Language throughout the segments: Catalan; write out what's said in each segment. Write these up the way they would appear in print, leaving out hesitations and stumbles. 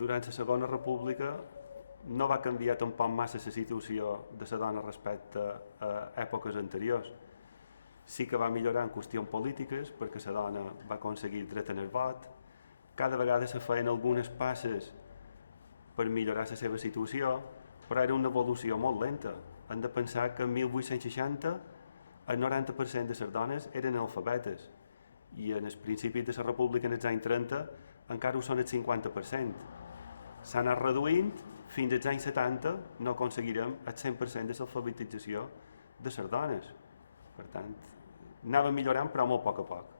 durant la Segona República no va canviar tampoc massa la situació de la dona respecte a èpoques anteriors. Sí que va millorar en qüestions polítiques perquè la dona va aconseguir dret en el vot, cada vegada se feien algunes passes per millorar la seva situació, però era una evolució molt lenta. Hem de pensar que en 1860 el 90% de les dones eren analfabetes i en els principis de la República en els anys 30 encara ho són el 50%. S'ha anat reduint, fins als anys 70 no aconseguirem el 100% de l'alfabetització de les dones. Per tant, anava millorant però molt a poc.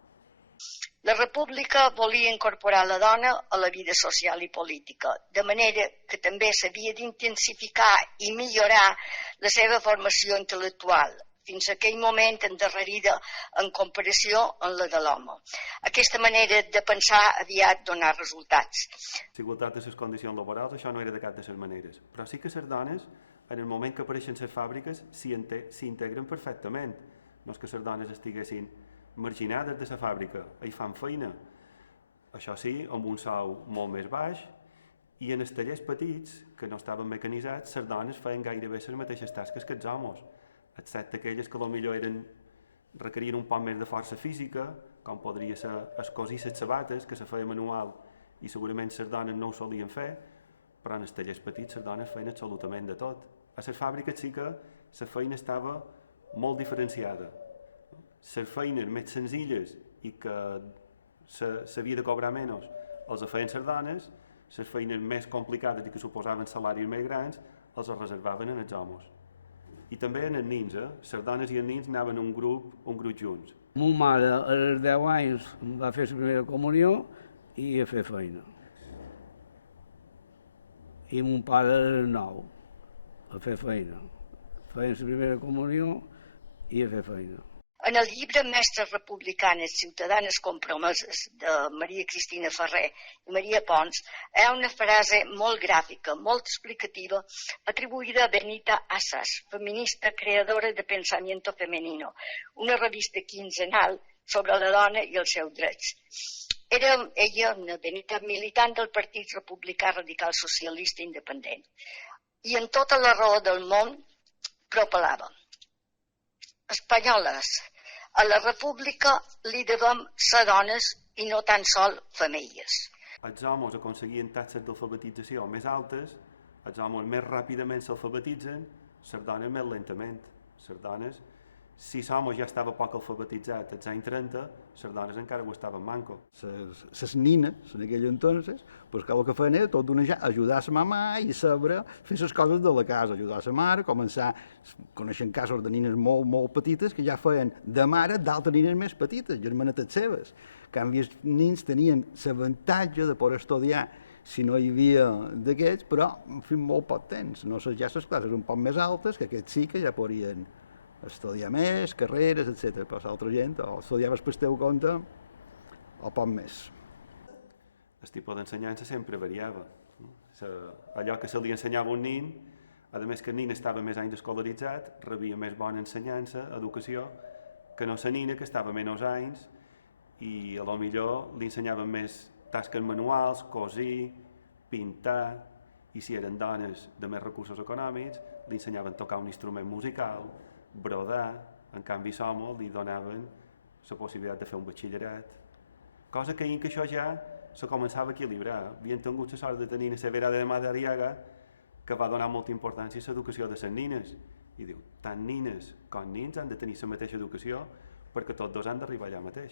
La República volia incorporar la dona a la vida social i política, de manera que també s'havia d'intensificar i millorar la seva formació intel·lectual, fins a aquell moment endarrerida en comparació amb la de l'home. Aquesta manera de pensar aviat donà resultats. La igualtat de les condicions laborals, això no era de cap de les maneres, però sí que les dones, en el moment que apareixen les fàbriques, s'hi integren perfectament. No és que les dones estiguessin marginades de la fàbrica, hi fan feina. Això sí, amb un sou molt més baix, i en els tallers petits, que no estaven mecanitzats, les dones feien gairebé les mateixes tasques que els homes, excepte aquelles que potser requerien un poc més de força física, com podria ser escosir les sabates, que se feia manual, i segurament les dones no ho solien fer, però en els tallers petits les dones feien absolutament de tot. A les fàbriques sí que la feina estava molt diferenciada. Les feines més senzilles i que s'havia de cobrar menys els feien les dones, les feines més complicades i que suposaven salaris més grans els reservaven en els homes. I també en els nins, les dones i els nins anaven un grup junts. Mon mare als 10 anys va fer la primera comunió i a fer feina. I mon pare als 9 a fer feina. Feien la primera comunió i a fer feina. En el llibre Mestres republicanes, ciutadanes compromeses de Maria Cristina Ferrer i Maria Pons hi ha una frase molt gràfica, molt explicativa, atribuïda a Benita Assas, feminista creadora de Pensamiento Femenino, una revista quinzenal sobre la dona i els seus drets. Era ella, una Benita, militant del Partit Republicà Radical Socialista Independent i en tota la raó del món propalava. Espanyoles, a la República li devem ser dones i no tan sol femelles. Els homes aconseguien taxes d'alfabetització més altes, els homes més ràpidament s'alfabetitzen, les dones més lentament. Les dones, si l'home ja estava poc alfabetitzat als anys 30, les dones encara ho estaven manco. Les nines, en aquell entonces, pues, el que feien era tot d'una ajudar a la mama i saber fer les coses de la casa, ajudar a la mare, començar, coneixen casos de nines molt, molt petites que ja feien de mare d'altres nines més petites, germanetes seves. En canvi, els nins tenien l'avantatge de poder estudiar si no hi havia d'aquests, però en fi, molt poc temps. No sé, ja les classes un poc més altes, que aquests sí que ja podien estudiar més, carreres, etc. Però l'altra gent o estudiaves per teu compte o poc més. El tipus d'ensenyança sempre variava. Allò que se li ensenyava a un nin, a més que el nin estava més anys escolaritzat, rebia més bona ensenyança, educació, que no la nina, que estava menys anys, i a lo millor li ensenyaven més tasques manuals, cosir, pintar, i si eren dones de més recursos econòmics, li ensenyaven a tocar un instrument musical, brodar. En canvi l'home li donaven la possibilitat de fer un batxillerat, cosa que això ja se començava a equilibrar. Havien tingut la sort de tenir la Severa de Madariaga, que va donar molta importància a l'educació de les nines, i diu, tant nines com nins han de tenir la mateixa educació perquè tots dos han d'arribar allà mateix.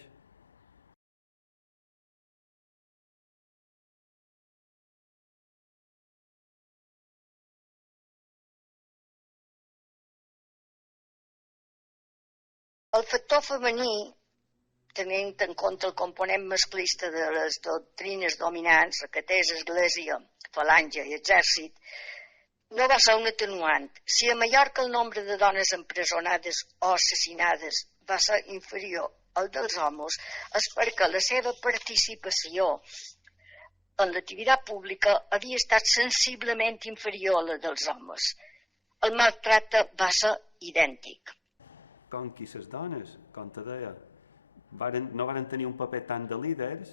El factor femení, tenint en compte el component masclista de les doctrines dominants, que és església, falange i exèrcit, no va ser un atenuant. Si a Mallorca el nombre de dones empresonades o assassinades va ser inferior al dels homes, és perquè la seva participació en l'activitat pública havia estat sensiblement inferior a la dels homes. El maltracte va ser idèntic. Com que les dones, com te deia, no varen tenir un paper tant de líders,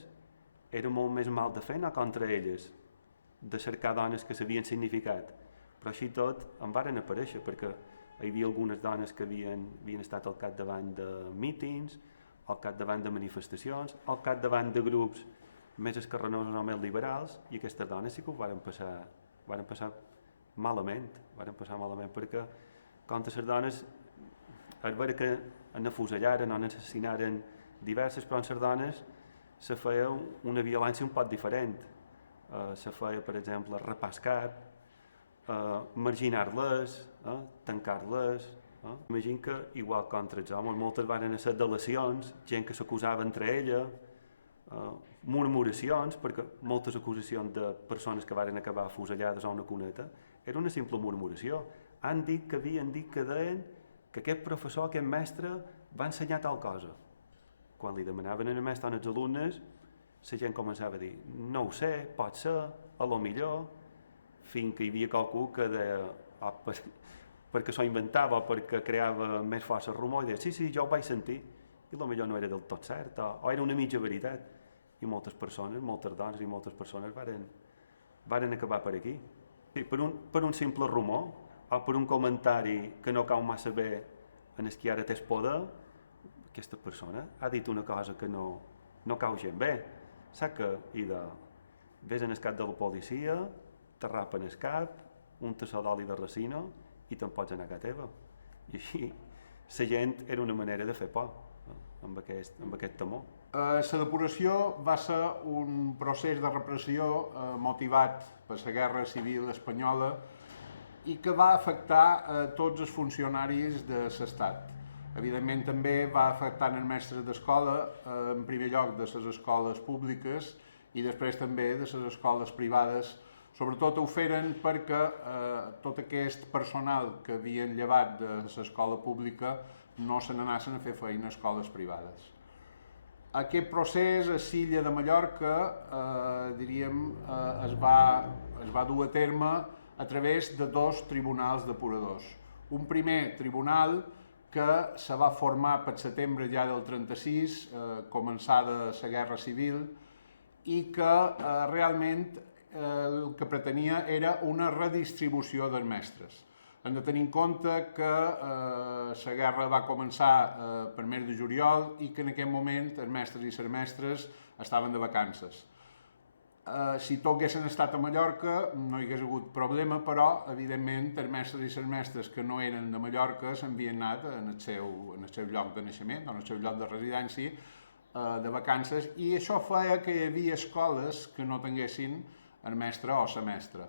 era molt més mal de fer anar contra elles. de cercar dones que sabien significat, però així tot en varen aparèixer, perquè hi havia algunes dones que havien estat al capdavant de mítings, al capdavant de manifestacions, al capdavant de grups més escarranosos o més liberals, i aquestes dones sí que ho varen passar malament, perquè contra les dones, a veure que en afusellaren o en assassinaren diverses, però en les dones se feia una violència un poc diferent. Se feia, per exemple, rapar el cap, marginar-les, tancar-les. Imagino que, igual contra els homes, moltes van ser delacions, gent que s'acusava entre elles, murmuracions, perquè moltes acusacions de persones que varen acabar afusellades a una cuneta era una simple murmuració. Han dit que deien que aquest professor, aquest mestre, va ensenyar tal cosa. Quan li demanaven al mestre als alumnes, la gent començava a dir, no ho sé, pot ser, a lo millor, fins que hi havia qualcú que deia, perquè s'ho inventava o perquè creava més força rumor, i deia, sí, jo ho vaig sentir, i a lo millor no era del tot cert, o era una mitja veritat. I moltes persones, moltes dones i moltes persones varen acabar per aquí. Sí, per un simple rumor, o per un comentari que no cau massa bé en el que ara té el poder, aquesta persona ha dit una cosa que no cau gent bé. Saps que ves en el cap de la policia, te rapen el cap, un tassó d'oli de racino i te'n pots anar a casa teva. I així, la gent era una manera de fer por, amb aquest temor. La depuració va ser un procés de repressió motivat per la Guerra Civil Espanyola i que va afectar tots els funcionaris de l'Estat. Evidentment també va afectar els mestres d'escola, en primer lloc de les escoles públiques i després també de les escoles privades. Sobretot ho feren perquè tot aquest personal que havien llevat de l'escola pública no se n'anassin a fer feina a escoles privades. Aquest procés a l'illa de Mallorca es va dur a terme a través de dos tribunals depuradors. Un primer tribunal que se va formar per setembre ja del 36, començada la Guerra Civil, i que realment el que pretenia era una redistribució dels mestres. Hem de tenir en compte que la guerra va començar per mes de juliol i que en aquest moment els mestres i les mestres estaven de vacances. Si tot haguessin estat a Mallorca no hi hagués hagut problema, però evidentment els mestres i les mestres que no eren de Mallorca s'havien anat en el seu lloc de naixement o en el seu lloc de residència de vacances, i això feia que hi havia escoles que no tinguessin el mestre o la mestra.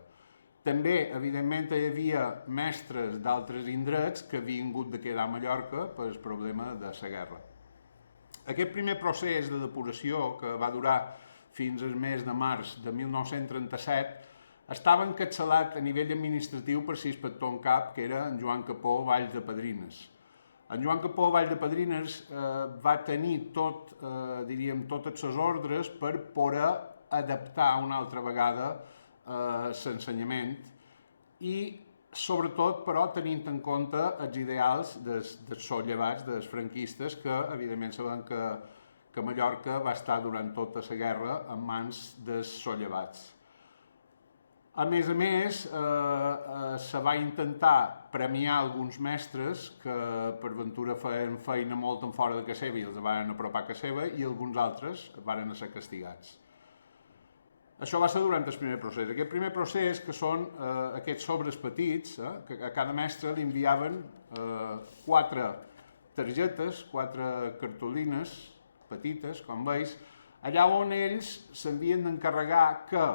També, evidentment, hi havia mestres d'altres indrets que havien hagut de quedar a Mallorca per el problema de la guerra. Aquest primer procés de depuració, que va durar fins al mes de març de 1937, estava encapçalat a nivell administratiu per l'inspector en cap, que era en Joan Capó Valls de Padrines. En Joan Capó Valls de Padrines va tenir totes les ordres per poder adaptar una altra vegada l'ensenyament i, sobretot, però, tenint en compte els ideals dels sollevats, dels franquistes, que, evidentment, sabem que Mallorca va estar durant tota la guerra en mans dels sollevats. A més, se va intentar premiar alguns mestres que, per ventura, feien feina molt en fora de casa seva i els van apropar a casa seva, i alguns altres van ser castigats. Això va ser durant el primer procés. Aquest primer procés, que són aquests sobres petits, que a cada mestre li enviaven 4 targetes, 4 cartolines petites, com veus, allà on ells s'havien d'encarregar que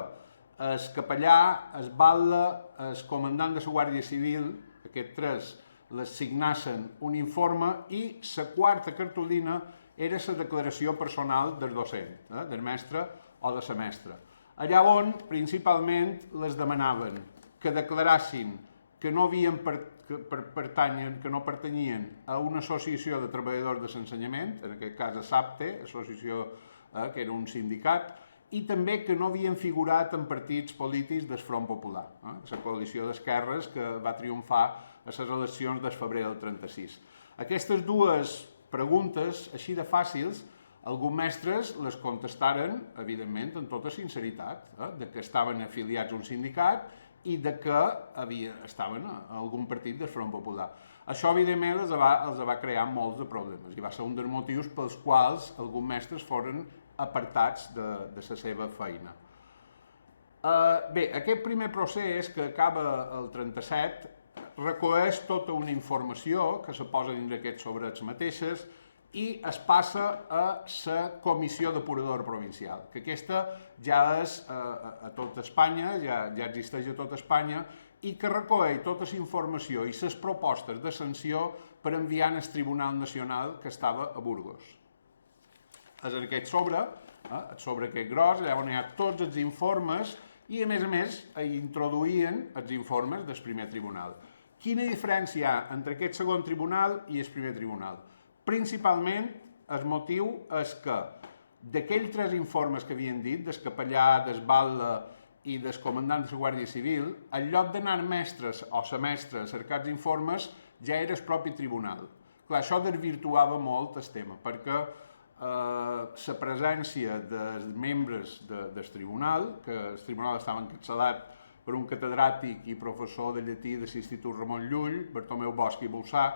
el capellà, el batlle, el comandant de la Guàrdia Civil, aquests 3, les signassen un informe, i la 4a cartolina era la declaració personal del docent, del mestre o de la mestra. Allà on, principalment, les demanaven que declarassin que no pertanyien a una associació de treballadors de l'ensenyament, en aquest cas a SAPTE, associació que era un sindicat, i també que no havien figurat en partits polítics del Front Popular, la coalició d'esquerres que va triomfar a les eleccions del febrer del 36. Aquestes dues preguntes, així de fàcils, Alguns mestres les contestaren, evidentment, amb tota sinceritat, de que estaven afiliats a un sindicat i de que estaven a algun partit del Front Popular. Això, evidentment, els va crear molts de problemes i va ser un dels motius pels quals alguns mestres foren apartats de la seva feina. Bé, aquest primer procés, que acaba el 37, recolleix tota una informació que se posa dins aquests sobre els mateixes i es passa a la Comissió Depuradora Provincial, que aquesta ja és a tot Espanya, ja existeix a tot Espanya, i que recoll tota la informació i les propostes de sanció per enviar al Tribunal Nacional que estava a Burgos. És en aquest sobre aquest gros, allà on hi ha tots els informes i, a més, hi introduïen els informes del primer tribunal. Quina diferència hi ha entre aquest segon tribunal i el primer tribunal? Principalment, el motiu és que d'aquells 3 informes que havien dit, del capellà, del batlle i del comandant de la Guàrdia Civil, en lloc d'anar mestres o semestres a cercar els informes, ja era el propi tribunal. Clar, això desvirtuava molt el tema, perquè la presència dels membres del tribunal, que el tribunal estava encapçalat per un catedràtic i professor de llatí de l'Institut Ramon Llull, Bartomeu Bosch i Boussà,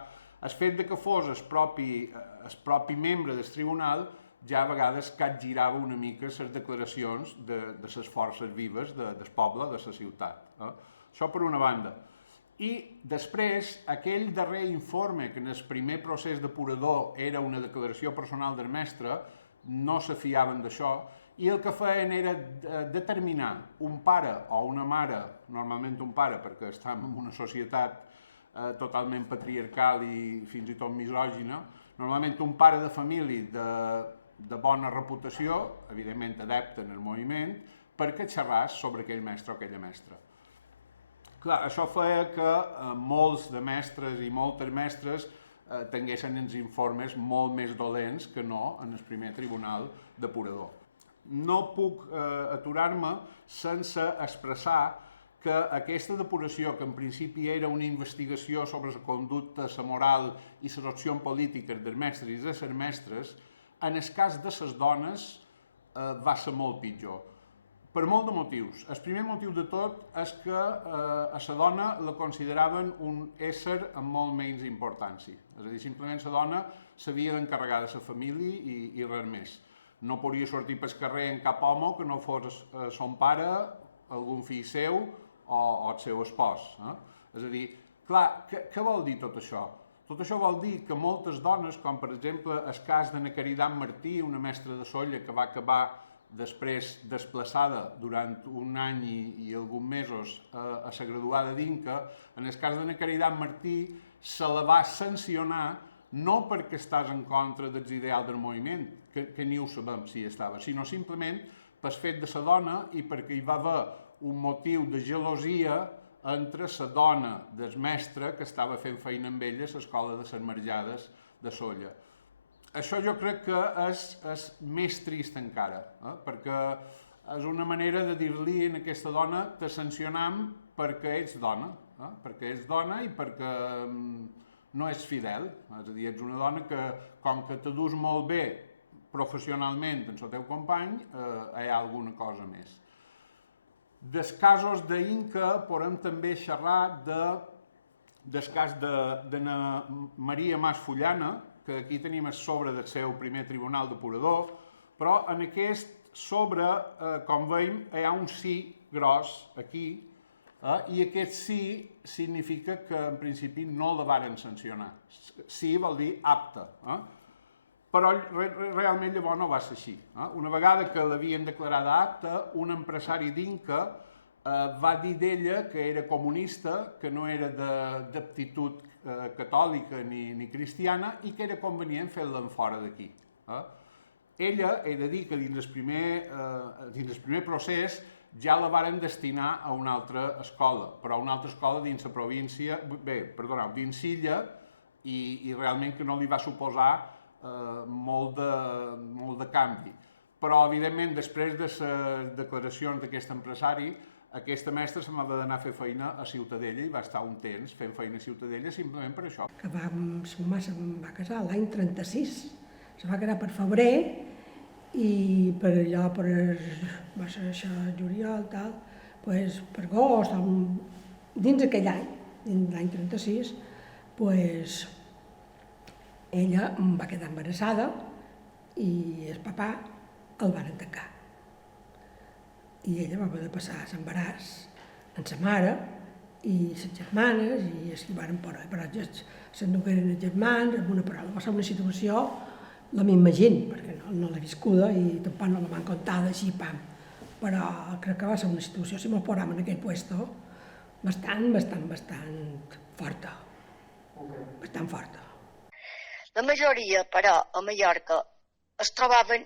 el fet que fos el propi membre del tribunal ja a vegades capgirava una mica les declaracions de les forces vives del poble, de la ciutat. Això per una banda. I després, aquell darrer informe, que en el primer procés depurador era una declaració personal del mestre, no se fiaven d'això, i el que feien era determinar un pare o una mare, normalment un pare, perquè estem en una societat totalment patriarcal i fins i tot misògina, normalment un pare de família de bona reputació, evidentment adepte en el moviment, perquè xerràs sobre aquell mestre o aquella mestra. Clar, això feia que molts de mestres i moltes mestres tinguessin els informes molt més dolents que no en el primer tribunal depurador. No puc aturar-me sense expressar que aquesta depuració, que en principi era una investigació sobre la conducta, la moral i les opcions polítiques dels mestres i de les mestres, en el cas de les dones va ser molt pitjor. Per molt de motius. El primer motiu de tot és que a la dona la consideraven un ésser amb molt menys importància. És a dir, simplement la dona s'havia d'encarregar de la família i res més. No podia sortir pel carrer en cap home que no fos son pare, algun fill seu o el seu espòs. És a dir, clar, què vol dir tot això? Tot això vol dir que moltes dones, com per exemple el cas de Caridad Martí, una mestra de Sóller que va acabar després desplaçada durant un any i alguns mesos a la graduada d'Inca, en el cas de Caridad Martí se la va sancionar no perquè estàs en contra dels ideals del moviment, que ni ho sabem si hi estava, sinó simplement pel fet de la dona i perquè hi va haver un motiu de gelosia entre la dona del mestre que estava fent feina amb ella a l'escola de les Marjades de Sóller. Això jo crec que és més trist encara, perquè és una manera de dir-li a aquesta dona te sancionam perquè ets dona, perquè ets dona i perquè no ets fidel, és a dir, ets una dona que, com que te dus molt bé professionalment amb el teu company, hi ha alguna cosa més. Dels casos d'Inca podem també xerrar del cas de Maria Mas Fullana, que aquí tenim el sobre del seu primer tribunal depurador, però en aquest sobre, com veiem, hi ha un sí gros aquí, i aquest sí significa que en principi no la varen sancionar. Sí vol dir apte, però realment llavors no va ser així. Una vegada que l'havien declarada apta, un empresari d'Inca va dir d'ella que era comunista, que no era d'aptitud catòlica ni cristiana i que era convenient fer-la fora d'aquí. Ella, he de dir que dins el primer procés ja la varen destinar a una altra escola, però a una altra escola dins la província, dins Silla, i realment que no li va suposar molt de canvi. Però, evidentment, després de les declaracions d'aquest empresari, aquesta mestra se'n va d'anar a fer feina a Ciutadella i va estar un temps fent feina a Ciutadella simplement per això. Que se'n va casar l'any 36, se va casar per febrer i per allò, va ser això, juliol, tal, pues, per agost, dins aquell any, dins l'any 36, pues, ella va quedar embarassada i el papà el van tancar. I ella va haver de passar l'embaràs amb sa mare i les germanes, i es van però s'endugueren els germans, amb una paraula. Va ser una situació, la m'imagino, perquè no l'he viscuda i tampoc no la m'han contada així, pam. Però crec que va ser una situació, si mos posàvem en aquell puesto, bastant forta. Bastant forta. La majoria, però, a Mallorca es trobaven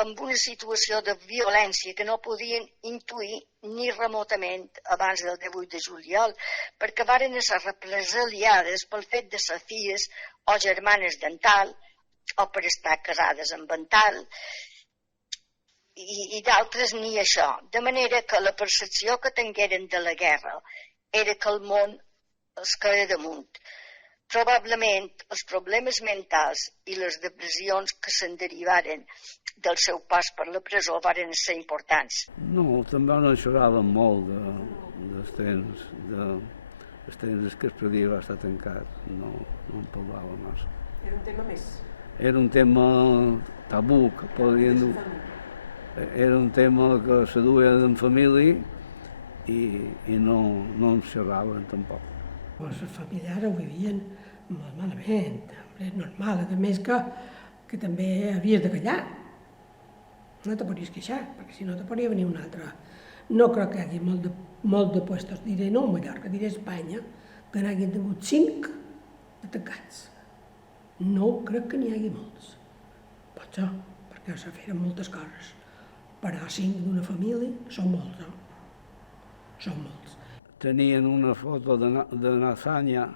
en una situació de violència que no podien intuir ni remotament abans del 18 de juliol, perquè varen ser represaliades pel fet de ser filles o germanes d'en tal, o per estar casades amb en tal, i d'altres ni això. De manera que la percepció que tingueren de la guerra era que el món es quedava damunt. Probablement els problemes mentals i les depressions que se'n derivaren del seu pas per la presó varen ser importants. No, també no xerràvem molt dels temps que el perill va estar tancat, no en parlava massa. Era un tema més? Era un tema tabú, que podríem dir. Era un tema que se duia en família i no en xerraven tampoc. Els familiars ho vivien molt malament, és normal, a més que també havies de callar. No te podies queixar, perquè si no te podia venir un altre. No crec que hi hagi molt de puestos, diré no a Mallorca, diré a Espanya, que n'hagin tingut 5 de tancats. No crec que n'hi hagi molts. Pot ser, perquè se feren moltes coses. Però 5 d'una família són molts, Són molts. Tenien una foto de Nazanya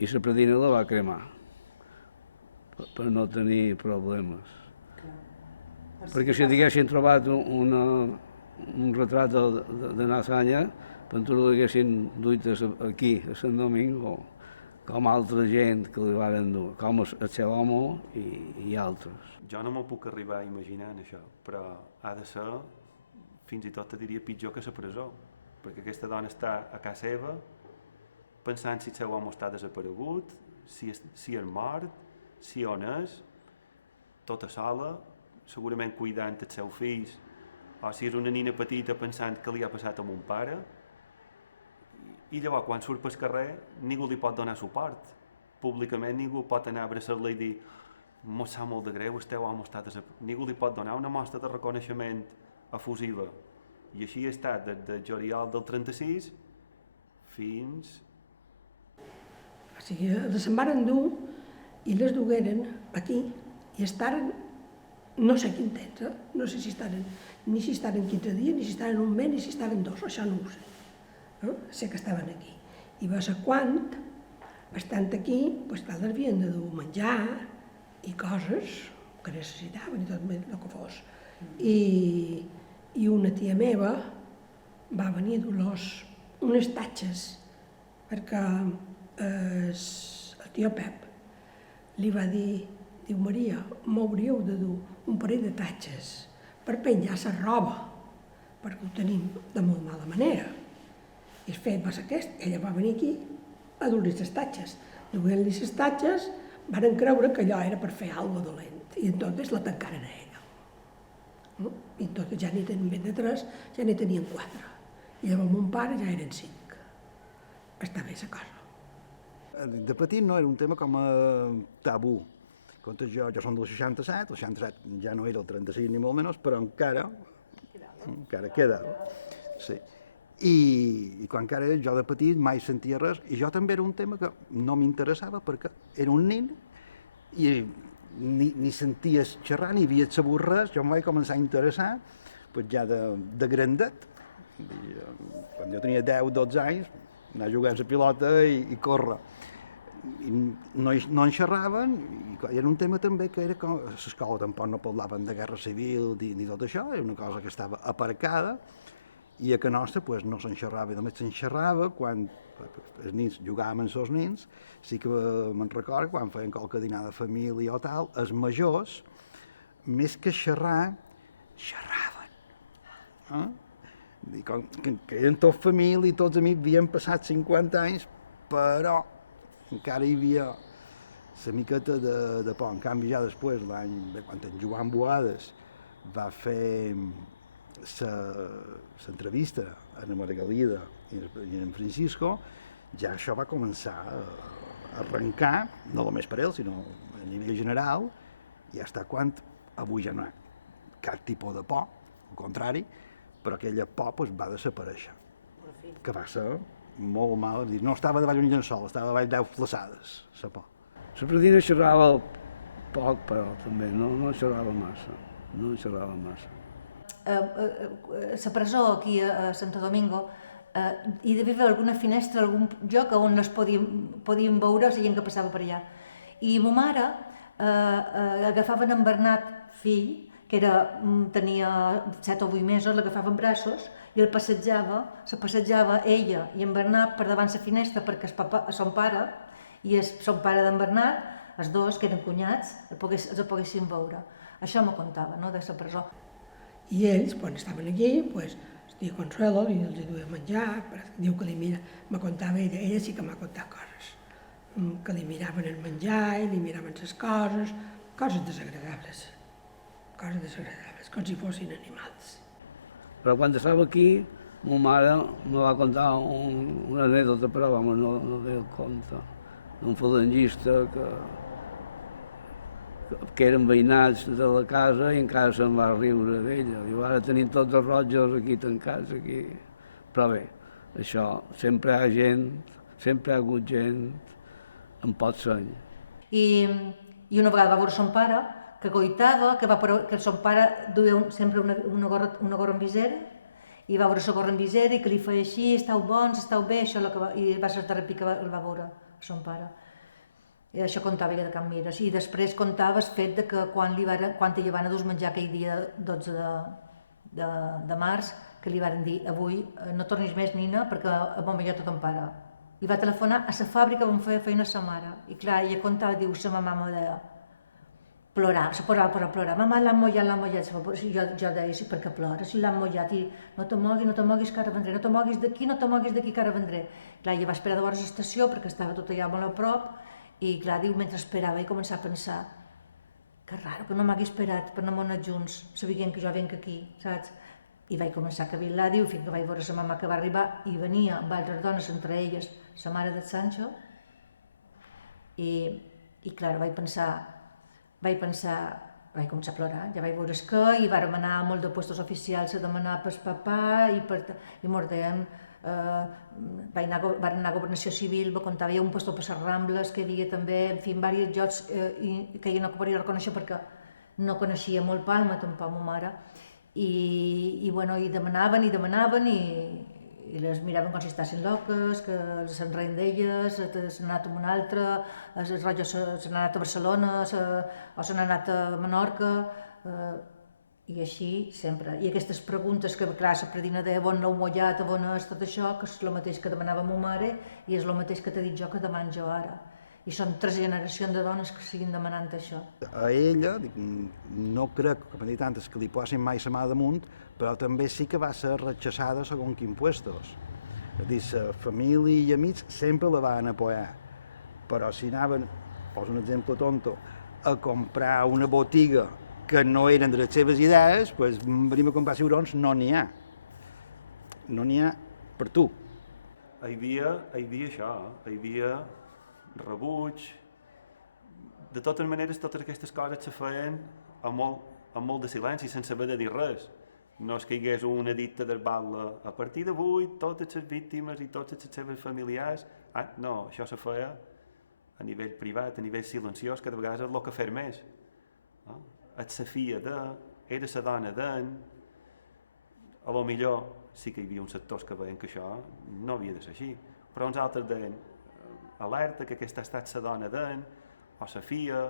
i la predina la va cremar per no tenir problemes. Perquè si haguessin trobat un retrat de Nazanya, penso que l'haguessin duit aquí, a Sant Domingo, com altra gent que li van dur, com el Xelomo i altres. Jo no m'ho puc arribar a imaginar, això, però ha de ser, fins i tot te diria, pitjor que la presó, perquè aquesta dona està a casa seva pensant si el seu home està desaparegut, si és mort, si on és, tota sola, segurament cuidant els seus fills, o si és una nina petita pensant què li ha passat a mon pare, i llavors quan surt pel carrer ningú li pot donar suport. Públicament ningú pot anar a abraçar-la i dir «M'ho sap molt de greu, el teu home està desaparegut». Ningú li pot donar una mostra de reconeixement efusiva. I així ha estat des de juliol del 36 fins... O sigui, les se'n van endur i les dugueren aquí i estaren no sé quin temps, no sé si estaren, ni si estaren 15 dies, ni si estaren un mes, ni si estaren 2, això no ho sé. Sé que estaven aquí. I va ser quan, estant aquí, doncs tal, havien de dur menjar i coses que necessitaven i tot el que fos. I una tia meva va venir a dur-los unes tatxes perquè el tio Pep li va dir, diu Maria, m'hauríeu de dur un parell de tatxes per penjar la roba, perquè ho tenim de molt mala manera. I el fet va ser aquest, ella va venir aquí a dur-li les tatxes. Duent-li les tatxes, van creure que allò era per fer alguna cosa dolent, i entonces la tancaren a ella. I entonces ja n'hi tenien, en vez de 3, ja n'hi tenien 4. I llavors mon pare ja eren 5. Està bé la cosa. De petit no era un tema com a tabú. Comptes jo som del 67, el 67 ja no era el 36 ni molt menys, però encara quedava. Sí. I quan encara era jo de petit mai sentia res, i jo també era un tema que no m'interessava perquè era un nen i ni senties xerrar, ni havies sabut res. Jo em vaig començar a interessar ja de grandet. Quan jo tenia 10-12 anys, anar a jugar a la pilota i córrer. No en xerraven, i era un tema també que era com... A l'escola tampoc no parlaven de guerra civil ni tot això, era una cosa que estava aparcada, i a que nostra no se'n xerrava, només se'n xerrava quan els nens jugàvem amb els nens. Sí que me'n recordo quan feien qualque dinar de família o tal, els majors més que xerrar, xerraven. Que eren tots família i tots amics, havien passat 50 anys, però encara hi havia la miqueta de por. En canvi, ja després, quan en Joan Boades va fer l'entrevista a la Margalida i en Francisco, ja això va començar a arrencar, no només per ell, sinó a nivell general, i fins quan avui ja no hi ha cap tipus de por, al contrari, però aquella por va desaparèixer, que va ser molt mal. No estava davall un llençol, estava davall 10 flaçades, la por. La predina xerrava poc, però també no xerrava massa, no xerrava massa. La presó aquí a Santo Domingo hi devia haver alguna finestra, algun lloc on es podien veure la gent que passava per allà. I ma mare agafaven en Bernat, fill, que tenia 7 o 8 mesos, l'agafava en braços i el passejava ella i en Bernat per davant la finestra perquè son pare i son pare d'en Bernat, els dos, que eren cunyats, els poguessin veure. Això me contava, no?, de la presó. I ells, quan estaven aquí, pues, el tio Consuelo i els duia menjar, diu que me contava ella sí que m'ha contat coses, que li miraven el menjar i li miraven les coses desagradables, com si fossin animals. Però quan estava aquí, ma mare me va contar una anècdota, però vamos, no deia el compte, d'un falangista que eren veïnats de la casa i encara se'n va riure d'ella. Diu, ara tenim tots els rojos aquí tancats, aquí. Però bé, això, sempre hi ha hagut gent amb pot seny. I una vegada va veure son pare, que goitava, que son pare duia sempre una gorra amb visera, i va veure la gorra amb visera i que li feia així, estàu bons, estàu bé, i va ser el darrer pic que el va veure son pare. I això contava ella de Can Mires. I després contava el fet que quan ella van a menjar aquell dia 12 de març, que li van dir, avui no tornis més, nina, perquè a bon millor tot empara. I va telefonar a la fàbrica on feia feina sa mare. I clar, ella contava, diu, sa mamà me deia, plorar, se posava a plorar. Mamà, l'han mullat. Jo deia, sí, per què plores? Si l'han mullat, i no te moguis, que ara vendré, no te moguis d'aquí, que ara vendré. Clar, ella va esperar de vora l'estació, perquè estava tot allà molt a prop, i clar, diu, mentre esperava, i començava a pensar, que raro que no m'hagi esperat per anar junts, sabien que jo venc aquí, saps? I vaig començar a cavilar, diu, fins que vaig veure sa mamà que va arribar, i venia amb altres dones, entre elles sa mare de Sancho, i clar, vaig començar a plorar, ja vaig veure que, i vàrem anar a molt de puestos oficials a demanar pel papà, i mos deien, van anar a Governació Civil, me contava, hi ha un puesto per les Rambles, que hi havia també, en fi, en diversos llocs que jo no podia reconèixer perquè no coneixia molt Palma, tampoc ma mare, i demanaven, i les miraven com si estessin loques, que se'n reien d'elles, s'han anat amb una altra, els rotllos s'han anat a Barcelona o s'han anat a Menorca, i així sempre. I aquestes preguntes que, clar, la predina deia on l'heu mullat, on és tot això, que és el mateix que demanava ma mare i és el mateix que t'he dit jo que demano jo ara. I són 3 generacions de dones que siguin demanant això. A ella, no crec, com he dit antes, que li posin mai la mà damunt, però també sí que va ser rechazada segons quins puestos. És a dir, la família i amics sempre la van apoyar, però si anaven, poso un exemple tonto, a comprar una botiga que no eren de les seves idees, doncs venim a comprar ciurons, no n'hi ha. No n'hi ha per tu. Hi havia això, hi havia rebuig. De totes maneres, totes aquestes coses se feien amb molt de silenci, sense haver de dir res. No és que hi hagués una dicta del batlle. A partir d'avui, totes les víctimes i totes les seves familiars... No, això se feia a nivell privat, a nivell silenciós, que de vegades és el que fer més. Et sa filla de, era sa dona d'en... A lo millor sí que hi havia uns sectors que veien que això no havia de ser així, però uns altres deien alerta que aquesta ha estat sa dona d'en, o sa filla,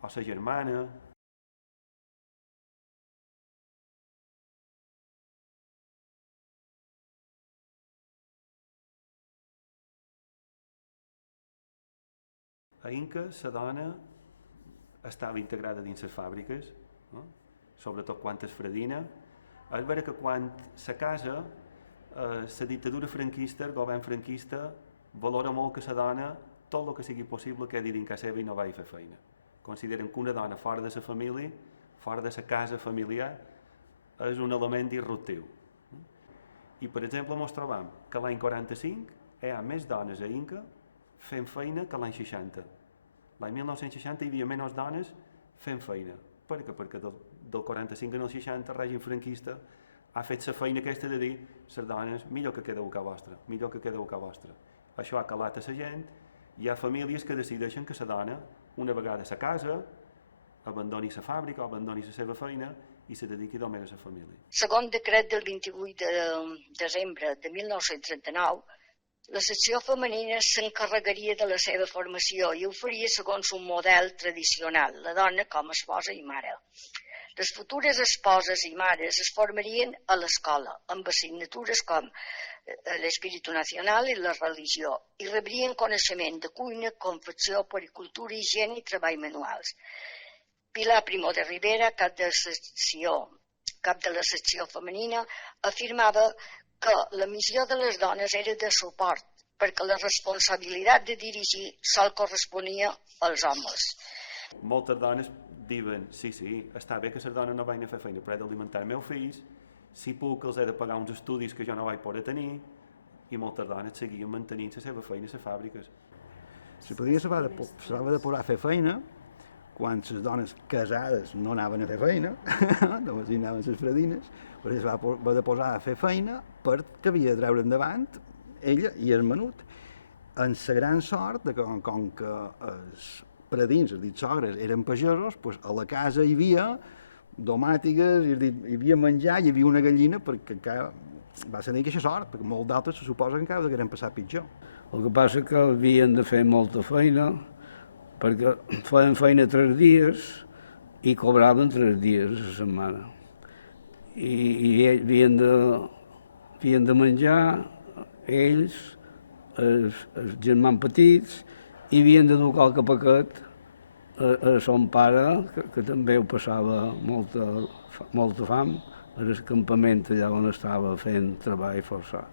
o sa germana... A Inca, la dona estava integrada dins les fàbriques sobretot quan és fredina. És vera que quan se casa, la dictadura franquista, el govern franquista, valora molt que la dona, tot el que sigui possible, quedi dins casa seva i no vagi a fer feina. Consideren que una dona fora de la família, fora de la casa familiar, és un element disruptiu. I, per exemple, ens trobam que l'any 45 hi ha més dones a Inca fent feina que l'any 60. L'any 1960 hi havia menys dones fent feina. Per què? Perquè del 45 al 60 el règim franquista ha fet la feina aquesta de dir les dones, millor que quedeu a casa vostra, millor que quedeu a casa vostra. Això ha calat a la gent. Hi ha famílies que decideixen que la dona, una vegada a la casa, abandoni la fàbrica o abandoni la seva feina i se dediqui només a la família. Segon decret del 28 de desembre de 1939, la secció femenina s'encarregaria de la seva formació i ho faria segons un model tradicional, la dona com a esposa i mare. Les futures esposes i mares es formarien a l'escola, amb assignatures com l'espíritu nacional i la religió, i rebrien coneixement de cuina, confecció, puericultura, higiene i treball manuals. Pilar Primo de Rivera, cap de la secció femenina, afirmava que la missió de les dones era de suport, perquè la responsabilitat de dirigir sol corresponia als homes. Moltes dones diuen, sí, està bé que les dones no vagin a fer feina, però he d'alimentar els meus fills, si puc els he de pagar uns estudis que jo no vaig poder tenir, i moltes dones seguien mantenint la seva feina a les fàbriques. La podia s'ha de posar a fer feina quan les dones casades no anaven a fer feina, només hi anaven les fredines, però es va de posar a fer feina perquè havia de treure endavant ella i el menut. En la gran sort de que, com que els predins, els dits sogres, eren pagesos, doncs a la casa hi havia domàtiques, hi havia menjar, hi havia una gallina, perquè encara va ser aquesta sort, perquè molt d'altres se suposa que encara degueren passar pitjor. El que passa és que havien de fer molta feina, perquè feien feina 3 dies i cobraven 3 dies a la setmana. I havien de menjar ells, els germans petits, i havien d'educar el capaquet a son pare, que també ho passava molta fam, al campament allà on estava fent treball forçat.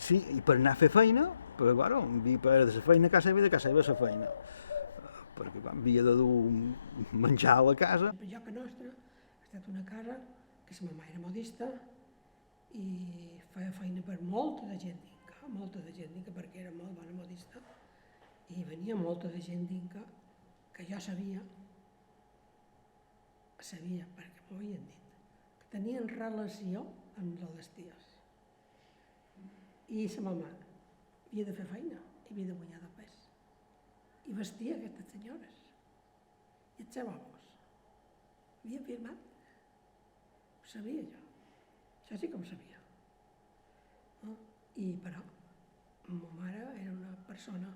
Sí, i per anar a fer feina, perquè, claro, per de la feina a casa seva i de casa seva a la feina. Perquè havia de dur menjar a la casa. A lloc nostre ha estat una casa que la mama era modista i feia feina per molta de gent d'Inca, perquè era molt bona modista, i venia molta de gent d'Inca que jo sabia, perquè m'ho havien dit, que tenien relació amb les ties. I la mama havia de fer feina, i havia de guanyar de pes. I vestia aquestes senyores. I els seus amos havien firmat. Ho sabia jo. Això sí que ho sabia. I però, ma mare era una persona,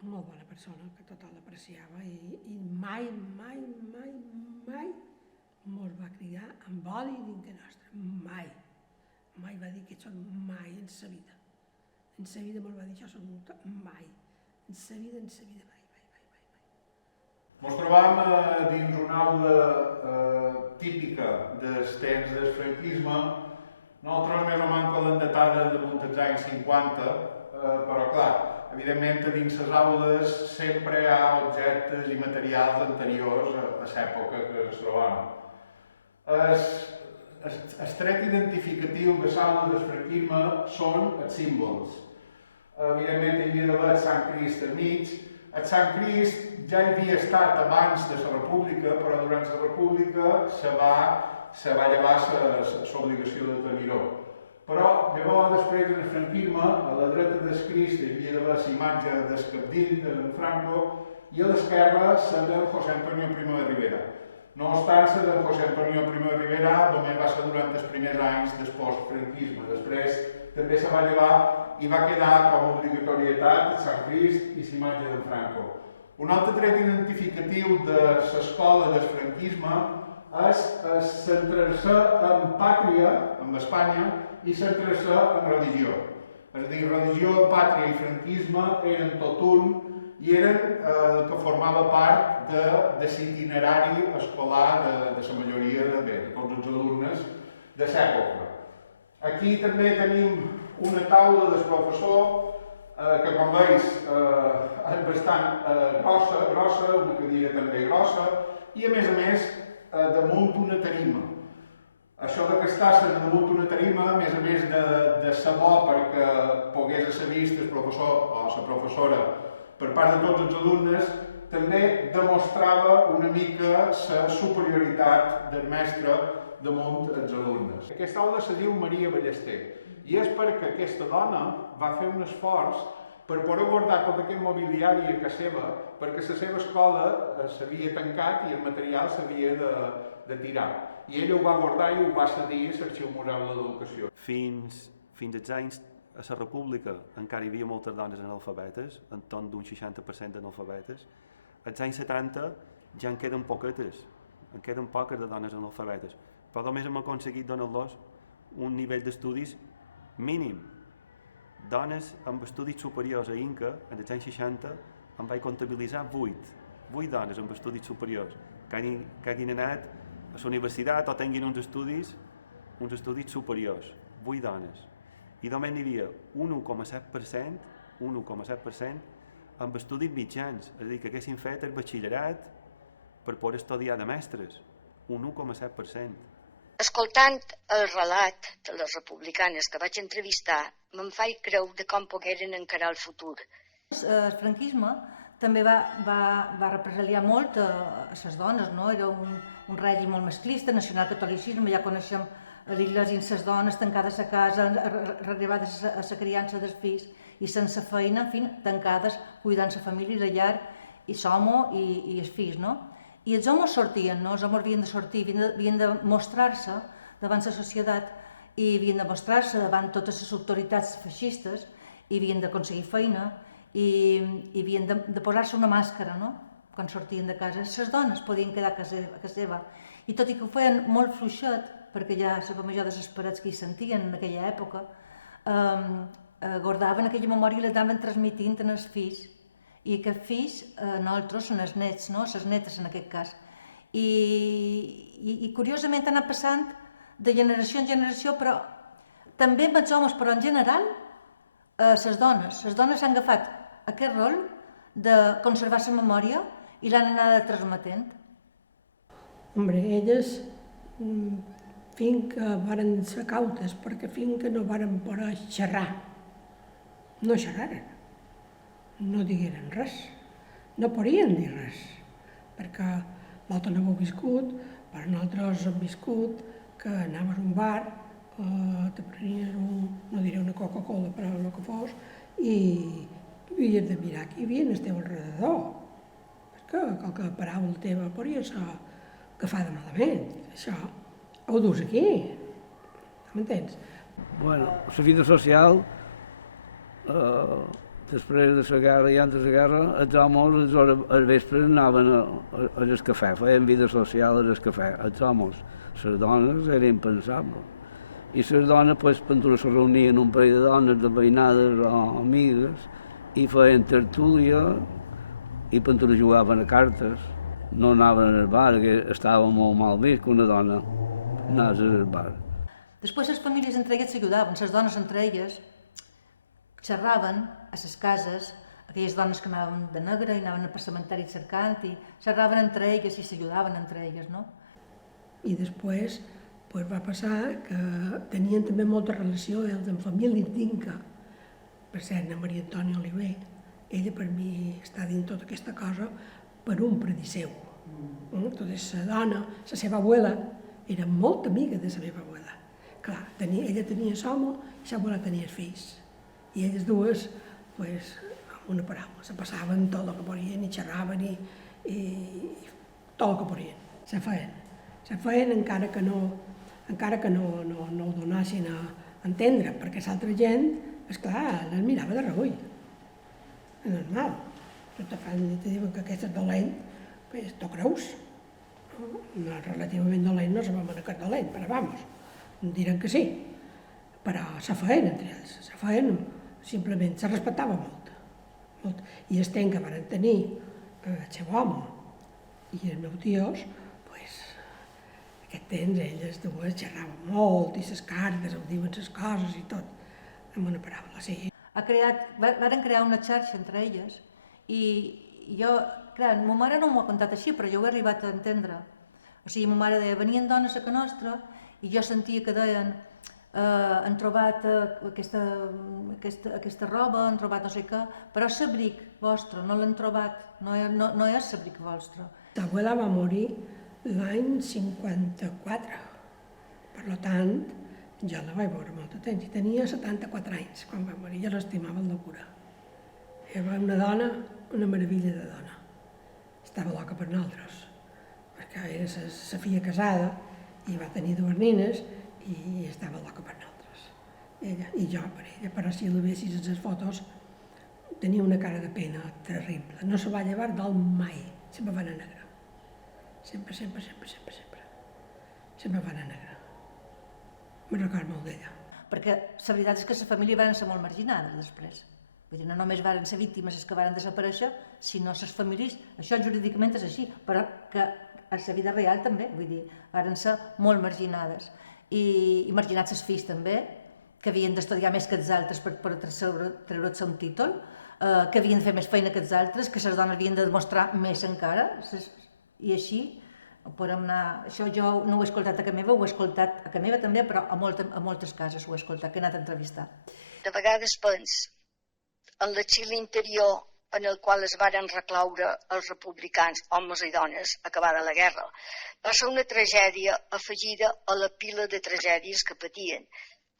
molt bona persona, que tothom l'apreciava i mai mos va cridar amb oli dintre nostre. Mai. Mai va dir que això mai en sa vida. En sa vida mos va dir això mai. En sa vida, mai. Ens trobam dins una aula típica dels temps del franquisme. Nosaltres més o menys parlem de datada dels anys 50, però clar, evidentment dins les aules sempre hi ha objectes i materials anteriors a l'època que ens trobam. El tret identificatiu de l'aula del franquisme són els símbols. Evidentment hi havia d'haver el Sant Crist al mig. El Sant Crist ja hi havia estat abans de la República, però durant la República se va llevar l'obligació de tenir-ho. Però llavors, després del franquisme, a la dreta del Crist hi havia d'haver la imatge del cabdill d'en Franco i a l'esquerra la del José Antonio Primo de Rivera. No obstant, la del José Antonio Primo de Rivera només va ser durant els primers anys del postfranquisme. Després també se va llevar i va quedar com a obligatorietat el Sant Crist i l'imatge d'en Franco. Un altre tret identificatiu de l'escola del franquisme és centrar-se en pàtria, en Espanya, i centrar-se en religió. És a dir, religió, pàtria i franquisme eren tot un i eren que formava part de l'itinerari escolar de la majoria de tots els alumnes de l'època. Aquí també tenim una taula del professor que, com veus, és bastant grossa, una cadira també grossa, i a més, damunt una tarima. Això que estaven damunt una tarima, a més de ser bo perquè pogués ser vist el professor o la professora per part de tots els alumnes, també demostrava una mica la superioritat del mestre damunt els alumnes. Aquesta aula se diu Maria Ballester i és perquè aquesta dona va fer un esforç per poder guardar tot aquest mobiliari a casa seva, perquè la seva escola s'havia tancat i el material s'havia de tirar. I ella ho va guardar i ho va cedir a l'Arxiu Museu de l'Educació. Fins als anys a la República encara hi havia moltes dones analfabetes, entorn d'un 60% d'analfabetes. Als anys 70 ja en queden poquetes, en queden poques de dones analfabetes, però només hem aconseguit donar-los un nivell d'estudis mínim. Dones amb estudis superiors a Inca, en els anys 60, en vaig comptabilitzar 8 dones amb estudis superiors, que hagin anat a la universitat o tinguin uns estudis superiors, 8 dones. I només n'hi havia un 1,7% amb estudis mitjans, és a dir, que haguessin fet el batxillerat per poder estudiar de mestres, un 1,7%. Escoltant el relat de les republicanes que vaig entrevistar, me'n faig creu de com pogueren encarar el futur. El franquisme també va represaliar molt a les dones, no? Era un règim molt masclista, nacionalcatolicisme, ja coneixem l'Iglesias i les dones tancades a casa, regrebades a la criança dels fills i sense feina, en fi, tancades, cuidant la família i la llar, i l'home i els fills, no? I els homes sortien, no? Els homes havien de sortir, havien de mostrar-se davant la societat i havien de mostrar-se davant totes les autoritats feixistes i havien d'aconseguir feina i havien de posar-se una màscara, no? Quan sortien de casa. Les dones podien quedar a casa seva. I tot i que ho feien molt fluixet, perquè ja la major desesperats que hi sentien en aquella època, guardaven aquella memòria i l'anaven transmitint als fills. I aquests fills, nosaltres, són els nets, no? Les netes en aquest cas. I curiosament ha anat passant de generació en generació, però també amb els homes, però en general, les dones. Les dones s'han agafat aquest rol de conservar la memòria i l'han anat transmetent. Hombre, elles, fins que varen ser cautes, perquè fins que no varen poder xerrar, no xerraren, no digueren res, no podien dir res, perquè l'altre no ho viscut, però nosaltres hem viscut que anaves a un bar, te prenies no diré una Coca-Cola, però el que fos, i havies de mirar qui hi havia al teu alrededor, perquè qualque paraula teva podria ser agafada malament. Això ho dus aquí, m'entens? Bueno, la vida social, després de la guerra i antes de la guerra, els homes al vespre anaven al cafè, feien vida social al cafè, els homes. Les dones era impensable. I les dones, pues, se reunien un parell de dones, de veïnades o amigues, i feien tertúlia i jugaven a cartes. No anaven al bar, que estava molt mal vist que una dona anés al bar. Després les famílies entre elles s'ajudaven, les dones entre elles xerraven a les cases, aquelles dones que anaven de negre i anaven per cementeri cercant i xerraven entre elles i s'ajudaven entre elles, no? I després va passar que tenien també molta relació ells amb famílies d'Inca. Per cert, la Maria Antònia Oliver, ella per mi està dins tota aquesta cosa per un prediceu. Entonces, la dona, la seva abuela, era molt amiga de la meva abuela. Clar, ella tenia l'home i la abuela tenia els fills. I elles dues, amb una paraula, se passaven tot el que podien i xerraven i tot el que podien. Se feien encara que no ho donassin a entendre, perquè l'altra gent, esclar, les mirava de reüll. És normal. Si te diuen que aquest és dolent, doncs t'ho creus. No, relativament dolent no sabem que és dolent, però vamos, diran que sí. Però se feien entre ells, simplement se respectava molt. I el temps que van tenir el seu home i els meus tios, pues, aquest temps elles dues xerraven molt i les cartes, ho diuen les coses i tot, amb una paraula, sí. Varen crear una xarxa entre elles i jo, clar, ma mare no m'ho ha contat així, però jo ho he arribat a entendre. O sigui, ma mare deia, venien dones a casa nostra i jo sentia que deien han trobat aquesta roba, han trobat no sé què, però és l'abric vostre, no l'han trobat, no és l'abric vostre. L'abuela va morir l'any 54, per tant, jo la vaig veure molt de temps, i tenia 74 anys quan va morir, jo l'estimava amb locura. Era una dona, una meravella de dona. Estava loca per nosaltres, perquè era sa filla casada i va tenir dues nines i estava loca per nosaltres, ella, i jo per ella, però si la vessis en les fotos tenia una cara de pena terrible, no se va llevar del mai, sempre va anar negra, sempre va anar negra. Me'n recordo molt d'ella. Perquè la veritat és que la família van ser molt marginades després. Vull dir, no només van ser víctimes els que van desaparèixer, sinó les famílies, això jurídicament és així, però que a la vida real també, vull dir, van ser molt marginades. I marginats els fills també, que havien d'estudiar més que els altres per treure's un títol, que havien de fer més feina que els altres, que les dones havien de demostrar més encara, i així podem anar... Això jo no ho he escoltat a casa meva, ho he escoltat a casa meva també, però a moltes cases ho he escoltat, que he anat a entrevistar. De vegades pens en l'exili interior en el qual es varen reclaure els republicans, homes i dones, acabada la guerra. Va ser una tragèdia afegida a la pila de tragèdies que patien.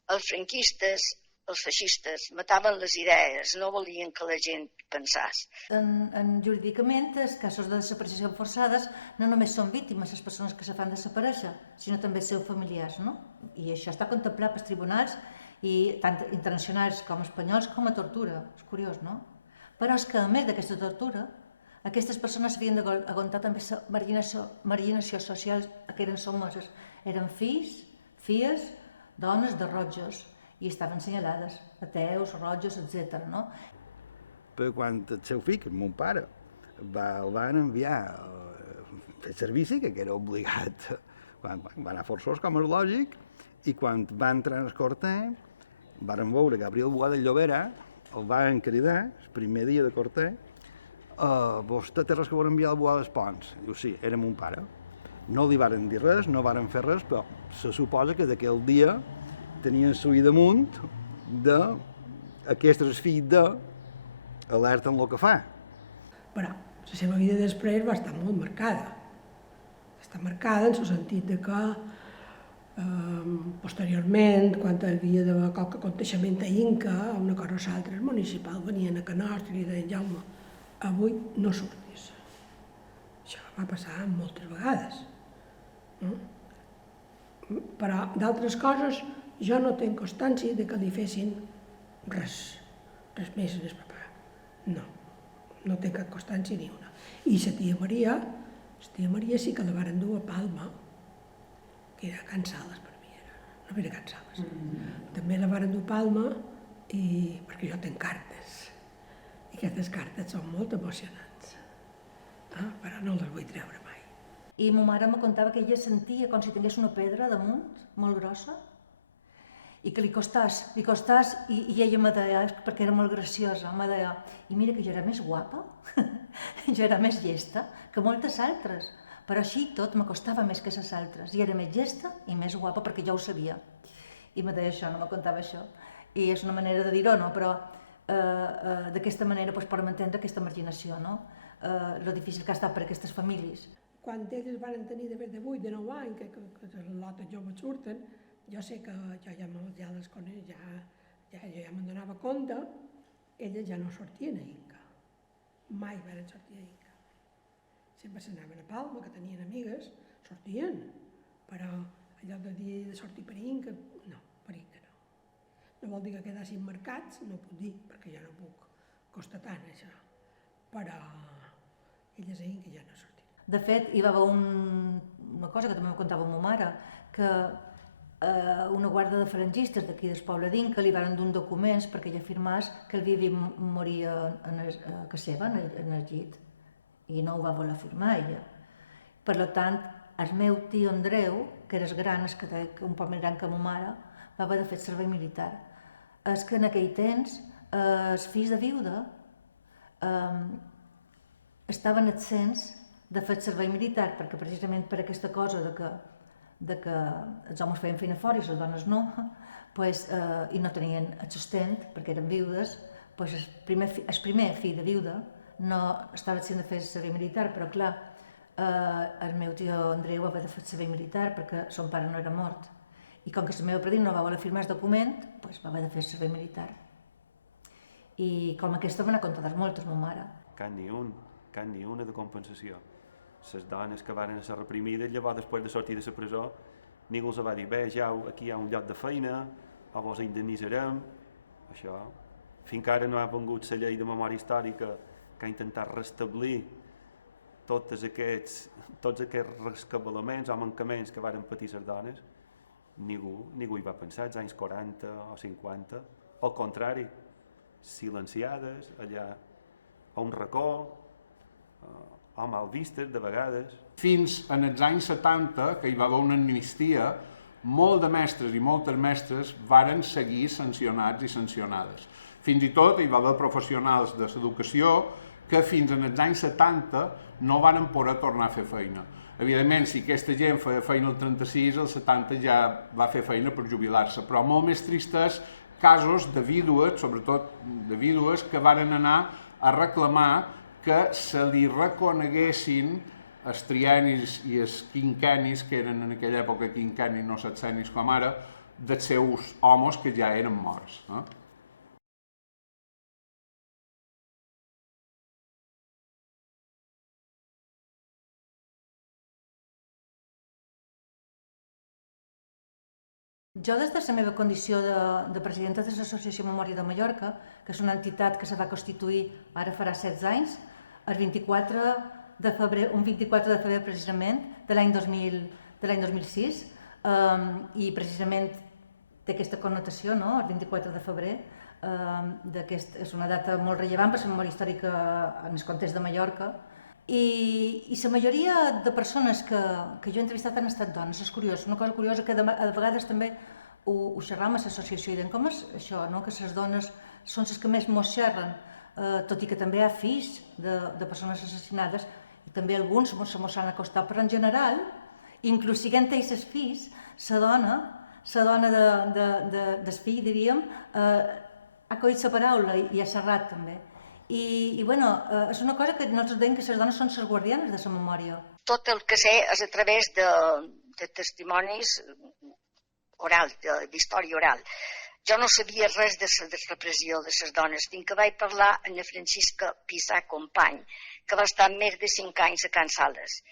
Els franquistes, els feixistes, mataven les idees, no volien que la gent pensés. Jurídicament, els casos de desaparició forçades no només són víctimes les persones que se fan desaparèixer, sinó també els seus familiars, no? I això està contemplat pels tribunals, i tant internacionals com espanyols, com a tortura. És curiós, no? Però és que, a més d'aquesta tortura, aquestes persones havien d'aguantar també la marginació social a què eren sotmeses. Eren fills, filles, dones de rojos, i estaven assenyalades, ateus, rojos, etc. No? Però quan el seu fill, el mon pare, el van enviar a fer servici, que era obligat, quan va anar forçós, com és lògic, i quan va entrar en el corter, varen veure Gabriel Boada de Llobera, el van cridar, el primer dia de corter, vostè té res que vol enviar al Boada dels Ponts? Diu, sí, era mon pare. No li varen dir res, no varen fer res, però se suposa que d'aquell dia tenien suï damunt d'aquest és el fill de, alerta en el que fa. Però la seva vida després va estar molt marcada. Està marcada en el sentit de que posteriorment, quan hi havia d'haver qualque aconteixement a Inca, una cosa o l'altra, el municipal venien a casa nostra i li deien, Jaume, avui no surtis. Això va passar moltes vegades. Però d'altres coses jo no tenc constància de que li fessin res més en el papà. No tenc cap constància ni una. I la tia Maria sí que la varen dur a Palma, que era Can Sales per mi, no era Can Sales. També la varen dur a Palma perquè jo tenc cartes. I aquestes cartes són molt emocionants, però no les vull treure mai. I ma mare me contava que ella sentia com si tingués una pedra damunt, molt grossa, i que li costàs, i ella me deia, perquè era molt graciosa, me deia, i mira que jo era més guapa, jo era més llesta que moltes altres, però així tot me costava més que les altres, i era més llesta i més guapa perquè jo ho sabia. I me deia això, no me contava això. I és una manera de dir-ho, no? Però d'aquesta manera podem entendre aquesta marginació, no? Lo difícil que ha estat per aquestes famílies. Quan elles van tenir de 8 o 9 anys, que les lotes joves surten, jo sé que jo ja les conec, jo ja me'n donava compte, elles ja no sortien a Inca. Mai van sortir a Inca. Sempre s'anaven a Palma, que tenien amigues, sortien, però allò de dir de sortir per Inca, no, per Inca no. No vol dir que quedassin marcats, no puc dir, perquè jo no puc constatar això, però elles a Inca ja no sortien. De fet, hi va haver una cosa que també me contava ma mare, que una guarda de farangistes d'aquí del poble d'Inca li van donar documents perquè ella afirmés que el Vivi moria a casa seva, en el llit, i no ho va voler afirmar ella. Per tant, el meu tio Andreu, que era el gran, un poc més gran que ma mare, va haver de fer servei militar. És que en aquell temps els fills de viuda estaven absents de fer servei militar, perquè precisament per aquesta cosa de que els homes feien feina fora i les dones no, i no tenien el sostent perquè eren viudes, el primer fill de viuda no estava absent de fer servei militar, però clar, el meu tio Andreu va haver de fer servei militar perquè son pare no era mort. I com que la meva padrina no va voler firmar el document, va haver de fer servei militar. I com aquesta van a comptar moltes, ma mare. Cap ni una de compensació. Les dones que van ser reprimides, llavors després de sortir de la presó, ningú els va dir, bé, ja aquí hi ha un lloc de feina, o vos indemnitzarem, això. Fins que ara no ha vengut la llei de memòria històrica que ha intentat restablir tots aquests rescabalaments o mancaments que varen patir les dones, ningú hi va pensar, als anys 40 o 50, al contrari, silenciades, allà a un racó, o mal vistes de vegades. Fins en els anys 70, que hi va haver una amnistia, molt de mestres i moltes mestres varen seguir sancionats i sancionades. Fins i tot hi va haver professionals de l'educació que fins en els anys 70 no van poder tornar a fer feina. Evidentment, si aquesta gent feia feina el 36, el 70 ja va fer feina per jubilar-se, però molt més tristes casos de vídues, sobretot de vídues, que varen anar a reclamar que se li reconeguessin els triennis i els quinquennis, que eren en aquella època quinquennis, no sexennis com ara, dels seus homes que ja eren morts. Jo, des de la meva condició de presidenta de l'Associació Memòria de Mallorca, que és una entitat que se va constituir ara farà 16 anys, el 24 de febrer, un 24 de febrer precisament, de l'any 2006, i precisament té aquesta connotació, no? El 24 de febrer, és una data molt rellevant per la memòria històrica en el context de Mallorca, i la majoria de persones que jo he entrevistat han estat dones. És curiós, una cosa curiosa que a vegades també ho xerram a l'associació i diem com és això, que les dones són les que més mos xerren, tot i que també hi ha fills de persones assassinades i també alguns se mos han acostat, però en general, inclús siguent ells els fills, la dona del fill, diríem, ha coït la paraula i ha xerrat també. I és una cosa que nosaltres dèiem que les dones són les guardianes de la memòria. Tot el que sé és a través de testimonis orals, d'història oral. Jo no sabia res de la repressió de les dones, fins que vaig parlar amb la Francisca Pissà Company, que va estar més de 5 anys a Can Sales.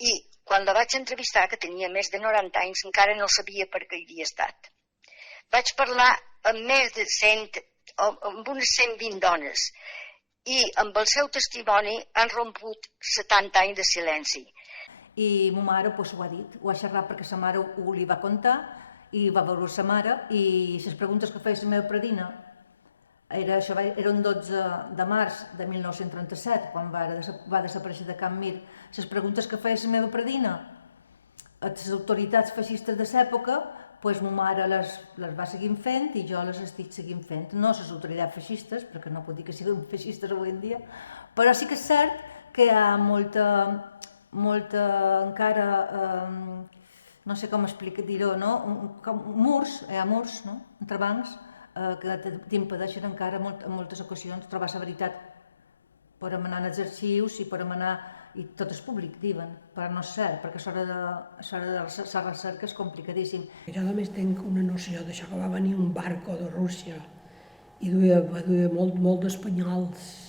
I quan la vaig entrevistar, que tenia més de 90 anys, encara no sabia per què hi havia estat. Vaig parlar amb més de 100, amb unes 120 dones, i amb el seu testimoni han romput 70 anys de silenci. I ma mare ho ha dit, ho ha xerrat perquè sa mare ho li va contar i va veure sa mare, i les preguntes que feia la meva predina era un 12 de març de 1937, quan va desaparèixer de Can Mir. Les preguntes que feia la meva predina a les autoritats feixistes de l'època, ma mare les va seguint fent i jo les estic seguint fent. No les autoritats feixistes, perquè no puc dir que siguin feixistes avui en dia, però sí que és cert que hi ha molta encara, no sé com dir-ho, murs, hi ha murs, entrebancs, que t'impedeixen encara en moltes ocasions trobar la veritat. Podem anar als arxius i podem anar, i tot és públic, diuen, però no és cert, perquè l'hora de la recerca és complicadíssim. Jo només tinc una noció d'això, que va venir un barco de Rússia i va duia molt d'espanyols.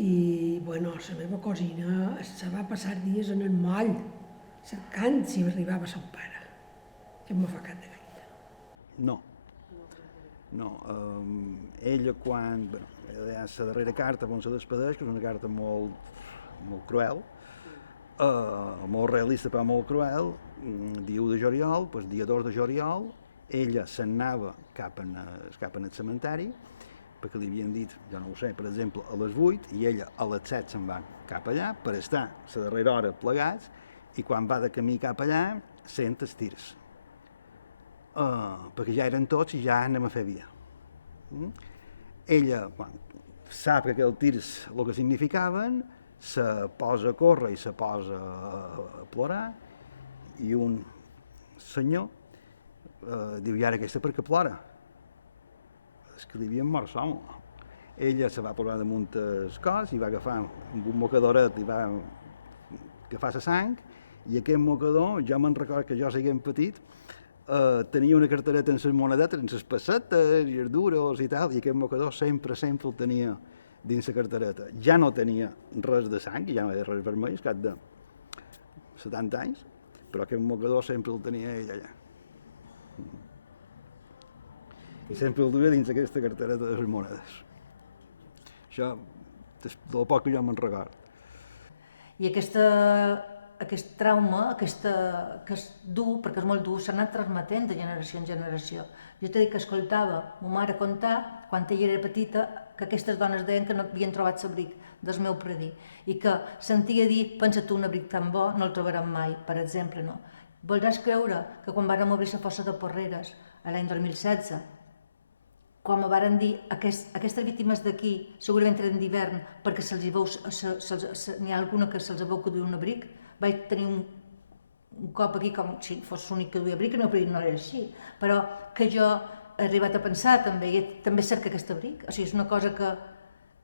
I, la meva cosina se va passar dies en el moll, cercant si arribava son pare, que m'ha fa cap de gaita. No. Ella, quan... hi ha la darrera carta on se despedeix, que és una carta molt cruel, molt realista però molt cruel, dia 1 de juliol, doncs dia 2 de juliol, ella se'n anava cap al cementeri, perquè li havien dit, jo no ho sé, per exemple, a les 8, i ella a les 7 se'n va cap allà per estar la darrera hora plegats, i quan va de camí cap allà sent els tirs. Perquè ja eren tots i ja anem a fer via. Ella, quan sap que aquells tirs el que significaven, se posa a córrer i se posa a plorar, i un senyor diu, i ara aquesta per què plora? És que li havien mort l'home. Ella se va posar damunt el cos i va agafar amb un mocadoret i va agafar la sang, i aquest mocador, jo me'n recordo que jo siguent petit, tenia una cartereta amb les monedetes, amb les pessetes i els duros i tal, i aquest mocador sempre el tenia dins la cartereta. Ja no tenia res de sang, ja no era res vermell, al cap de 70 anys, però aquest mocador sempre el tenia ell allà. I sempre el duia dins aquesta cartereta de les monedes. Això, del poc que jo me'n recordo. I aquest trauma, que és dur, perquè és molt dur, s'ha anat transmetent de generació en generació. Jo t'he dit que escoltava ma mare contar, quan ella era petita, que aquestes dones deien que no havien trobat l'abric del meu predí i que sentia dir, pensa tu, un abric tan bo no el trobarem mai, per exemple, no? Voldràs creure que quan vàrem obrir la fossa de Porreres, l'any 2016, quan me varen dir aquestes víctimes d'aquí segurament eren d'hivern perquè n'hi ha alguna que se'ls veu que duia un abric, vaig tenir un cop aquí com si fos l'únic que duia abric, no era així, però que jo he arribat a pensar també, i també cerca aquest abric, o sigui, és una cosa que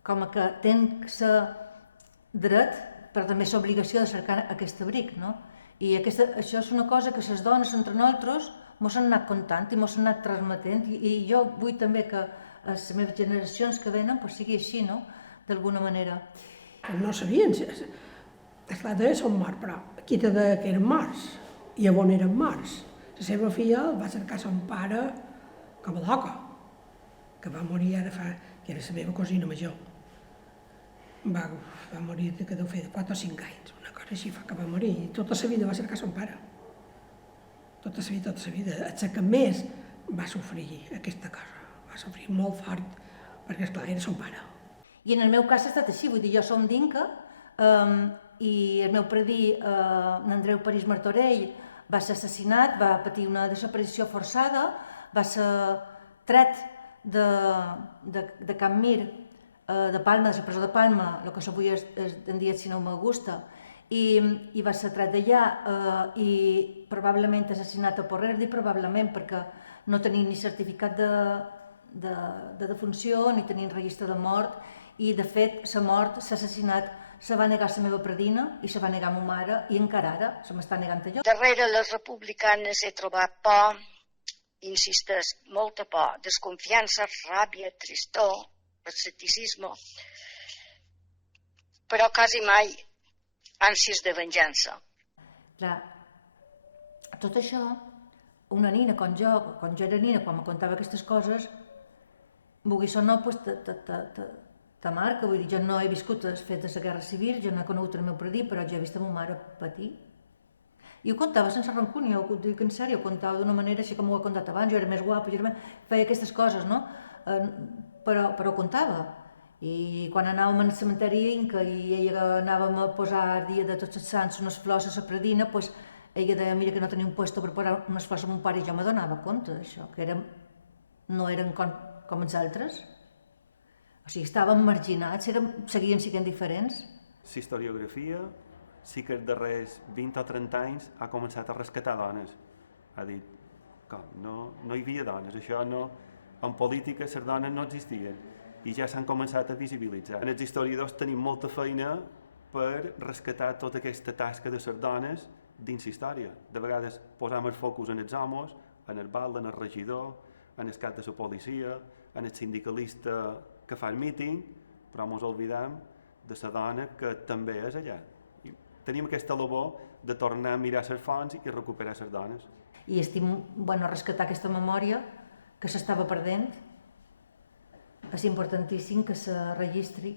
com que tens dret, però també l'obligació de cercar aquest abric, no? I això és una cosa que les dones entre nosaltres mos han anat contant i mos han anat transmetent, i jo vull també que a les meves generacions que venen sigui així, no?, d'alguna manera. No sabien, esclar, deia són morts, però qui te deia que eren morts i on eren morts? La seva filla va cercar son pare com a loca, que va morir ara fa, que era la meva cosina major. Va morir que deu fer 4 o 5 anys, una cosa així fa que va morir, i tota la vida va cercar son pare. Tota la vida. El que més va sofrir aquesta cosa, va sofrir molt fort, perquè esclar, era son pare. I en el meu cas ha estat així, vull dir, jo som d'Inca, i el meu predí, Andreu París Martorell, va ser assassinat, va patir una desaparició forçada, va ser tret de Can Mir, de Palma, de la presó de Palma, el que avui en dia és Sineu Augusta, i va ser tret d'allà i probablement assassinat a Porreres, dic probablement perquè no tenia ni certificat de defunció ni tenia registre de mort, i de fet la mort, l'assassinat, se va negar la meva predina i se va negar a ma mare, i encara ara se m'està negant allò. Darrere les republicanes he trobat por, insisteix, molta por, desconfiança, ràbia, tristor, escepticisme, però quasi mai ànsies de venjança. Clar, tot això, una nina com jo era nina, quan me contava aquestes coses, vulguis o no, te marca, vull dir, jo no he viscut els fets de la Guerra Civil, jo no he conegut el meu predí, però jo he vist a ma mare patir. I ho contava sense rancúnia, ho dic en sèrio, ho contava d'una manera així com ho he contat abans, jo era més guapa, feia aquestes coses, no? Però ho contava. I quan anàvem al cementeri Inca i ella anàvem a posar el dia de tots els sants unes flors a la predina, doncs ella deia, mira que no tenia un lloc per posar unes flors a mon pare, i jo me donava compte d'això, que no eren com els altres. O sigui, estàvem marginats, seguien sent diferents. La historiografia sí que els darrers 20 o 30 anys ha començat a rescatar dones. Ha dit, com, no hi havia dones, això no... En política les dones no existien i ja s'han començat a visibilitzar. Els historiadors tenim molta feina per rescatar tota aquesta tasca de les dones dins la història. De vegades posam el focus en els homes, en el balde, en el regidor, en el cap de la policia, en el sindicalista que fa el míting, però ens oblidem de la dona que també és allà. I tenim aquesta labor de tornar a mirar les fonts i recuperar les dones. I estim rescatar aquesta memòria que s'estava perdent. És importantíssim que se registri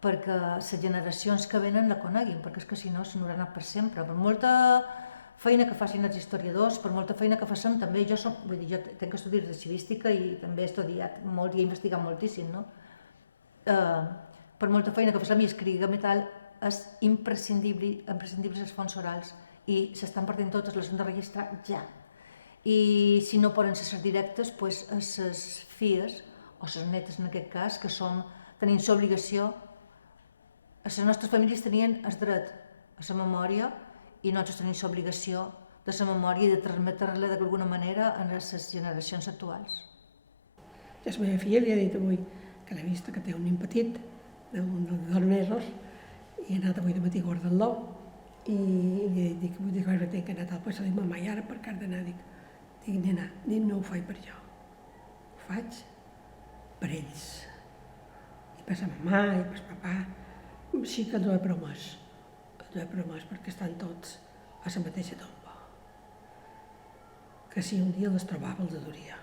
perquè les generacions que venen la coneguin, perquè és que si no s'haurà anat per sempre. Per molta feina que facin els historiadors, per molta feina que facem també, jo tinc estudis d'arxivística i també he estudiat molt i he investigat moltíssim, no? Per molta feina que facem i escriguem i tal, és imprescindibles les fonts orals i s'estan perdent totes, les hem de registrar ja. I si no poden ser directes, doncs les filles, o les netes en aquest cas, que tenim l'obligació, les nostres famílies tenien el dret a la memòria i nosaltres tenim l'obligació de la memòria i de transmetre-la d'alguna manera a les generacions actuals. Ja la meva filla li ha dit avui que l'he vista que té un nen petit de 2 mesos i he anat avui de matí a guardar-lo i li he dit que vull dir que tinc que anar al pas a dir mamà i ara per què has d'anar? Dic, nena, no ho faig per jo, ho faig per ells i per sa mamà i per papà. Sí que els ho he promès, perquè estan tots a la mateixa tomba. Que si un dia les trobava els adoria.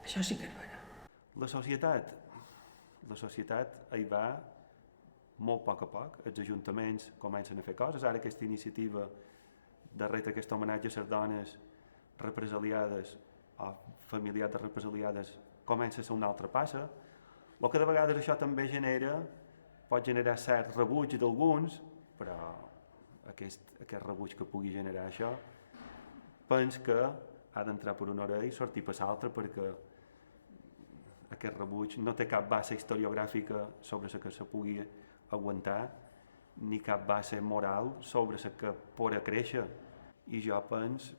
Això sí que és vera. La societat hi va molt a poc, els ajuntaments comencen a fer coses, ara aquesta iniciativa darrere aquest homenatge a les dones represaliades o familiars de represaliades comença a ser una altra passa, el que de vegades això també pot generar cert rebuig d'alguns, però aquest rebuig que pugui generar això, pens que ha d'entrar per una orella i sortir per l'altra, perquè aquest rebuig no té cap base historiogràfica sobre la que se pugui aguantar, ni cap base moral sobre la que podrà créixer. I jo penso,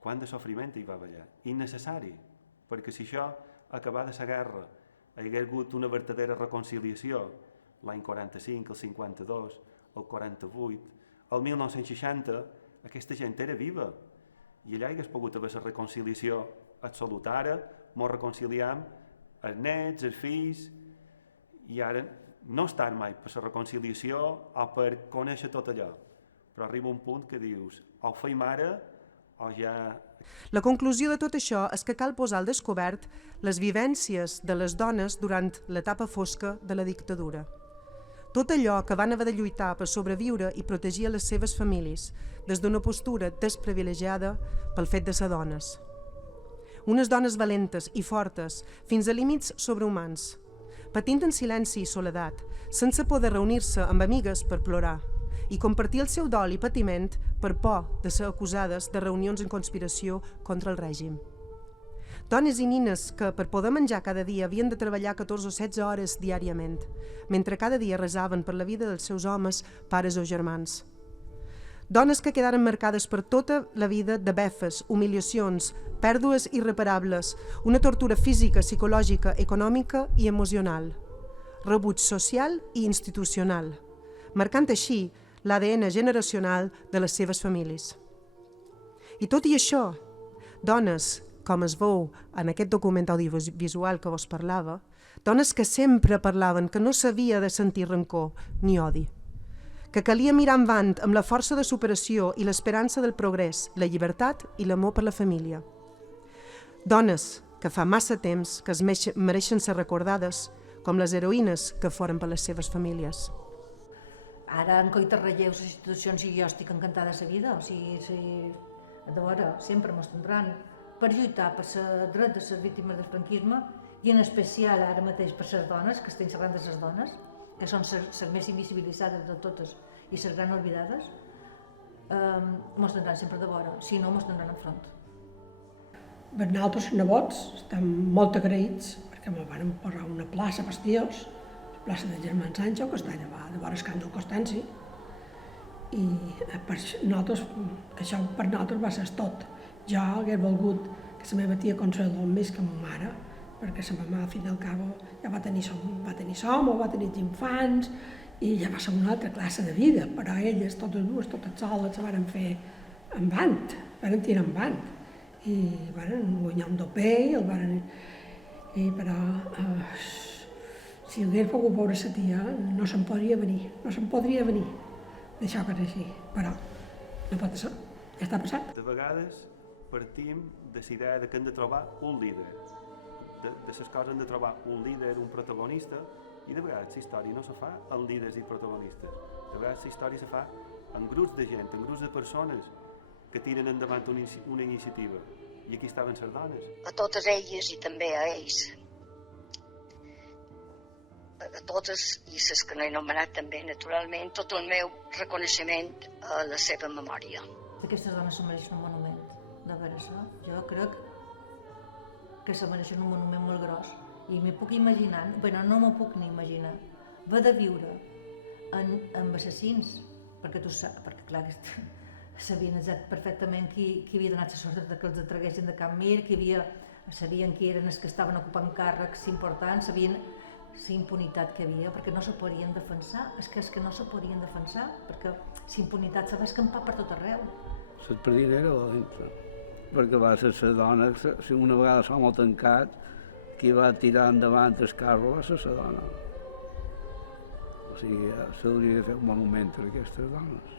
quant de sofriment hi va haver? Innecessari, perquè si això, acabada la guerra, hi hagués hagut una verdadera reconciliació, l'any 45, el 52, el 48, el 1960, aquesta gent era viva, i allà hi hagués pogut haver la reconciliació absoluta. Ara ens reconciliem els nets, els fills, i ara no estan mai per la reconciliació o per conèixer tot allò, però arriba un punt que dius, o ho feim ara o ja... La conclusió de tot això és que cal posar al descobert les vivències de les dones durant l'etapa fosca de la dictadura. Tot allò que van haver de lluitar per sobreviure i protegir les seves famílies des d'una postura desprivilegiada pel fet de ser dones. Unes dones valentes i fortes fins a límits sobrehumans, patint en silenci i soledat, sense poder reunir-se amb amigues per plorar i compartir el seu dol i patiment per por de ser acusades de reunions en conspiració contra el règim. Dones i nines que per poder menjar cada dia havien de treballar 14 o 16 hores diàriament, mentre cada dia resaven per la vida dels seus homes, pares o germans. Dones que quedaren marcades per tota la vida de befes, humiliacions, pèrdues irreparables, una tortura física, psicològica, econòmica i emocional, rebuig social i institucional, marcant així l'ADN generacional de les seves famílies. I tot i això, dones, com es veu en aquest document audiovisual que vos parlava, dones que sempre parlaven que no s'havia de sentir rancor ni odi, que calia mirar endavant amb la força de superació i l'esperança del progrés, la llibertat i l'amor per la família. Dones que fa massa temps que es mereixen ser recordades com les heroïnes que foren per les seves famílies. Ara en coites relleus les institucions i jo estic encantada de la vida, o sigui, de veure, sempre mos tindran per lluitar per el dret de les víctimes del franquisme i en especial ara mateix per les dones, que estem xerrant de les dones, que són les més invisibilitzades de totes i les gran oblidades, mos tindran sempre de vora, si no mos tindran enfront. Per nosaltres, nebots, estem molt agraïts perquè me van posar una plaça per tios, la plaça de Germán Sancho, que està allà de vora el camp del Constanci, i per nosaltres, això per nosaltres va ser tot. Jo hagués volgut que la meva tia Consuelo més que ma mare, perquè la mama, al fin i al cabo, ja va tenir som, va tenir infants, i ja va ser una altra classe de vida, però elles, totes dues, totes soles, se van fer en band, van tirar en band, i van guanyar un dopell, però si hagués pogut veure la tia, no se'n podria venir, d'això que és així, però no pot ser, ja està passat. De vegades partim de la idea que hem de trobar un líder, de les coses hem de trobar un líder, un protagonista, i de vegades la història no se fa amb líders i protagonistes, de vegades la història se fa amb grups de gent, amb grups de persones que tiren endavant una iniciativa. I aquí estaven les dones. A totes elles i també a ells. A totes i les que no he anomenat també, naturalment, tot el meu reconeixement a la seva memòria. Aquestes dones se mereixen un monument, de veres, jo crec que se mereixen un monument molt gros. I m'hi puc imaginar, bueno, no m'ho puc ni imaginar, va de viure amb assassins, perquè tu saps, perquè clar, sabien perfectament qui havia donat la sort que els traguessin de Can Mir, sabien qui eren els que estaven ocupant càrrecs importants, sabien la impunitat que hi havia, perquè no se podien defensar, és que no se podien defensar, perquè la impunitat se va escampar per tot arreu. L'Espadina era valenta, perquè va ser la dona, si una vegada s'ha molt tancat, qui va tirar endavant el carro va ser la dona. O sigui, s'hauria de fer un monument a aquestes dones.